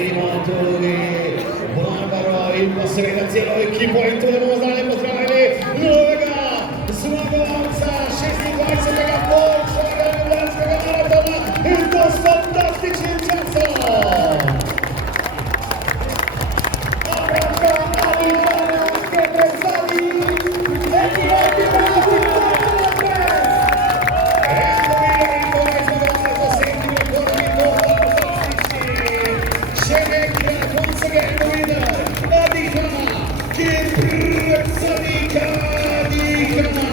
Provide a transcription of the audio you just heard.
vidimo tudi Barbaro in pa seveda celo ekipo in tudi bomo zdaj pozdravili novega zmagovalca 26. moškega ljubljanskega maratona in to s fantastičnim časom. Che prezzanica di